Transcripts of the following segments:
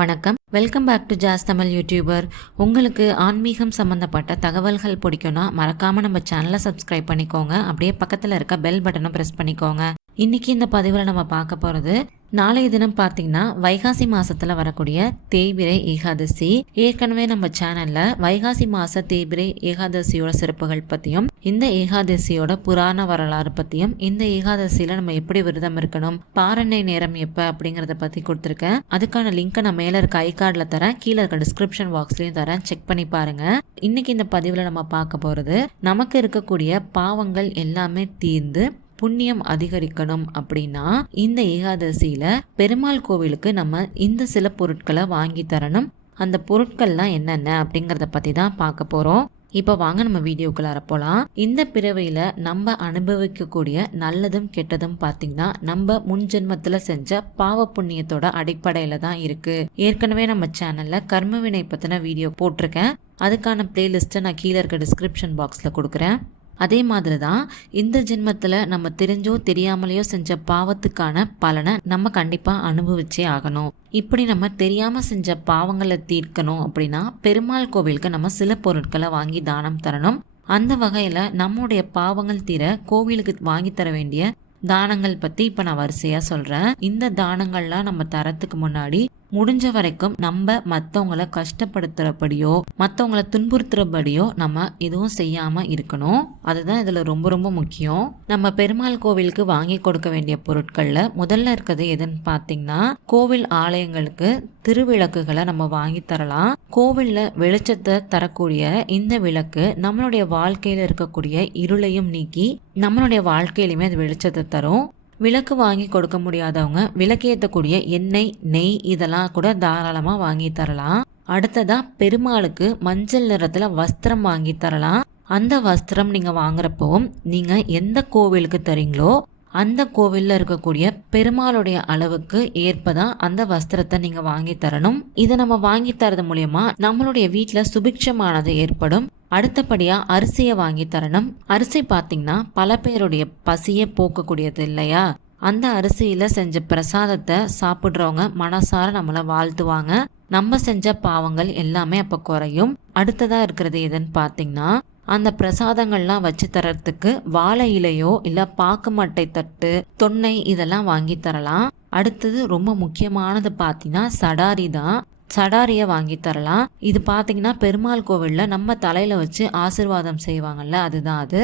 வணக்கம், welcome back to Jas Tamil YouTuber. உங்களுக்கு ஆன்மீகம் சம்மந்தப்பட்ட தகவல்கள் பிடிக்கும்னா மறக்காம நம்ம சேனலை சப்ஸ்கிரைப் பண்ணிக்கோங்க. அப்படியே பக்கத்தில் இருக்க பெல் பட்டனை ப்ரெஸ் பண்ணிக்கோங்க. இன்னைக்கு இந்த பதிவில் நம்ம பார்க்க போகிறது, நாளைய தினம் பார்த்தீங்கன்னா வைகாசி மாசத்துல வரக்கூடிய தேய்பிரை ஏகாதசி. ஏற்கனவே நம்ம சேனல்ல வைகாசி மாச தேய்பிரை ஏகாதசியோட சிறப்புகள் பத்தியும், இந்த ஏகாதசியோட புராண வரலாறு பத்தியும், இந்த ஏகாதசியில நம்ம எப்படி விரதம் இருக்கணும், பாரணை நேரம் எப்ப அப்படிங்கறத பத்தி கொடுத்துருக்கேன். அதுக்கான லிங்கை நான் மேல இருக்க ஐ கார்ட்ல தரேன், கீழே இருக்க டிஸ்கிரிப்ஷன் பாக்ஸ்லயும் தரேன், செக் பண்ணி பாருங்க. இன்னைக்கு இந்த பதிவுல நம்ம பார்க்க போறது, நமக்கு இருக்கக்கூடிய பாவங்கள் எல்லாமே தீர்ந்து புண்ணியம் அதிகரிக்கணும் அப்படின்னா இந்த ஏகாதசியில பெருமாள் கோவிலுக்கு நம்ம இந்த சில பொருட்களை வாங்கி தரணும். அந்த பொருட்கள்லாம் என்னென்ன அப்படிங்கறத பத்தி தான் பார்க்க போறோம். இப்ப வாங்க நம்ம வீடியோக்குள்ளார போலாம். இந்த பிறவையில நம்ம அனுபவிக்கக்கூடிய நல்லதும் கெட்டதும் பாத்தீங்கன்னா நம்ம முன்ஜென்மத்துல செஞ்ச பாவ புண்ணியத்தோட அடிப்படையில தான் இருக்கு. ஏற்கனவே நம்ம சேனல்ல கர்மவினை பத்தின வீடியோ போட்டிருக்கேன். அதுக்கான பிளேலிஸ்ட்டை நான் கீழே இருக்க டிஸ்கிரிப்ஷன் பாக்ஸ்ல கொடுக்குறேன். அதே மாதிரி தான் இந்த ஜென்மத்தில் நம்ம தெரிஞ்சோ தெரியாமலையோ செஞ்ச பாவத்துக்கான பலனை நம்ம கண்டிப்பாக அனுபவிச்சே ஆகணும். இப்படி நம்ம தெரியாமல் செஞ்ச பாவங்களை தீர்க்கணும் அப்படின்னா பெருமாள் கோவிலுக்கு நம்ம சில பொருட்களை வாங்கி தானம் தரணும். அந்த வகையில் நம்முடைய பாவங்கள் தீர கோவிலுக்கு வாங்கி தர வேண்டிய தானங்கள் பற்றி இப்போ நான் வரிசையாக சொல்கிறேன். இந்த தானங்கள்லாம் நம்ம தரத்துக்கு முன்னாடி முடிஞ்ச வரைக்கும் நம்ம மற்றவங்களை கஷ்டப்படுத்துறபடியோ மற்றவங்களை துன்புறுத்துறபடியோ நம்ம எதுவும் செய்யாம இருக்கணும். அதுதான் இதுல ரொம்ப ரொம்ப முக்கியம். நம்ம பெருமாள் கோவிலுக்கு வாங்கி கொடுக்க வேண்டிய பொருட்கள்ல முதல்ல இருக்கிறது எதுன்னு பாத்தீங்கன்னா, கோவில் ஆலயங்களுக்கு திருவிளக்குகளை நம்ம வாங்கி தரலாம். கோவில்ல வெளிச்சத்தை தரக்கூடிய இந்த விளக்கு நம்மளுடைய வாழ்க்கையில இருக்கக்கூடிய இருளையும் நீக்கி நம்மளுடைய வாழ்க்கையிலுமே அது வெளிச்சத்தை தரும். விளக்கு வாங்கி கொடுக்க முடியாதவங்க விளக்கேற்றக்கூடிய எண்ணெய், நெய் இதெல்லாம் கூட தாராளமா வாங்கி தரலாம். அடுத்ததா பெருமாளுக்கு மஞ்சள் நிறத்துல வஸ்திரம் வாங்கி தரலாம். அந்த வஸ்திரம் நீங்க வாங்குறப்போ நீங்க எந்த கோவிலுக்கு தரீங்களோ அந்த கோவில்ல இருக்கக்கூடிய பெருமாளுடைய அளவுக்கு ஏற்பதான் அந்த வஸ்திரத்தை நீங்க வாங்கி தரணும். இதை நம்ம வாங்கி தரது மூலியமா நம்மளுடைய வீட்டுல சுபிக்ஷமானது ஏற்படும். அடுத்தபடியா அரிசியை வாங்கி தரணும். அரிசி பாத்தீங்கன்னா பல பேருடைய பசியை போக்கக்கூடியது இல்லையா? அந்த அரிசியில செஞ்ச பிரசாதத்தை சாப்பிடுறவங்க மனசார நம்மள வாழ்த்துவாங்க. நம்ம செஞ்ச பாவங்கள் எல்லாமே அப்ப குறையும். அடுத்ததா இருக்கிறது எதுன்னு பாத்தீங்கன்னா, அந்த பிரசாதங்கள்லாம் வச்சு தரத்துக்கு வாழை இலையோ இல்ல பாக்கு மட்டை தட்டு, தொன்னை இதெல்லாம் வாங்கி தரலாம். அடுத்தது ரொம்ப முக்கியமானது பாத்தீங்கன்னா சடாரி தான். சடாரிய வாங்கி தரலாம். இது பாத்தீங்கன்னா பெருமாள் கோவில்ல நம்ம தலையில வச்சு ஆசிர்வாதம் செய்வாங்கல்ல, அதுதான் அது.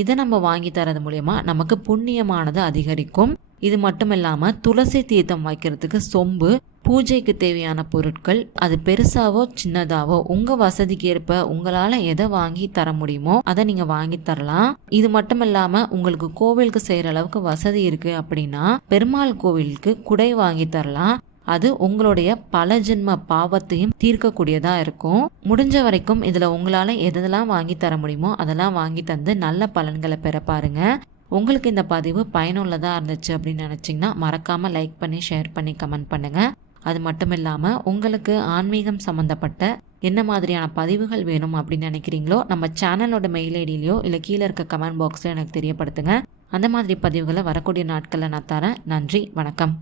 இதை நம்ம வாங்கி தரது மூலியமா நமக்கு புண்ணியமானது அதிகரிக்கும். இது மட்டும் இல்லாம துளசி தீர்த்தம் வைக்கிறதுக்கு சொம்பு, பூஜைக்கு தேவையான பொருட்கள், அது பெருசாவோ சின்னதாவோ உங்க வசதிக்கு ஏற்ப உங்களால எதை வாங்கி தர முடியுமோ அதை நீங்க வாங்கி தரலாம். இது மட்டும் இல்லாம உங்களுக்கு கோவிலுக்கு செய்யற அளவுக்கு வசதி இருக்கு அப்படின்னா பெருமாள் கோவிலுக்கு குடை வாங்கி தரலாம். அது உங்களுடைய பல ஜென்ம பாவத்தையும் தீர்க்கக்கூடியதா இருக்கும். முடிஞ்ச வரைக்கும் இதுல உங்களால எதெல்லாம் வாங்கி தர முடியுமோ அதெல்லாம் வாங்கி தந்து நல்ல பலன்களை பெற பாருங்க. உங்களுக்கு இந்த பதிவு பயனுள்ளதா இருந்துச்சு அப்படின்னு நினைச்சீங்கன்னா மறக்காம லைக் பண்ணி, ஷேர் பண்ணி, கமெண்ட் பண்ணுங்க. அது மட்டும் இல்லாம உங்களுக்கு ஆன்மீகம் சம்பந்தப்பட்ட என்ன மாதிரியான பதிவுகள் வேணும் அப்படின்னு நினைக்கிறீங்களோ நம்ம சேனலோட மெயில் ஐடியிலையோ இல்ல கீழே இருக்க கமெண்ட் பாக்ஸ்ல எனக்கு தெரியப்படுத்துங்க. அந்த மாதிரி பதிவுகளை வரக்கூடிய நாட்கள்ல நான் தரேன். நன்றி, வணக்கம்.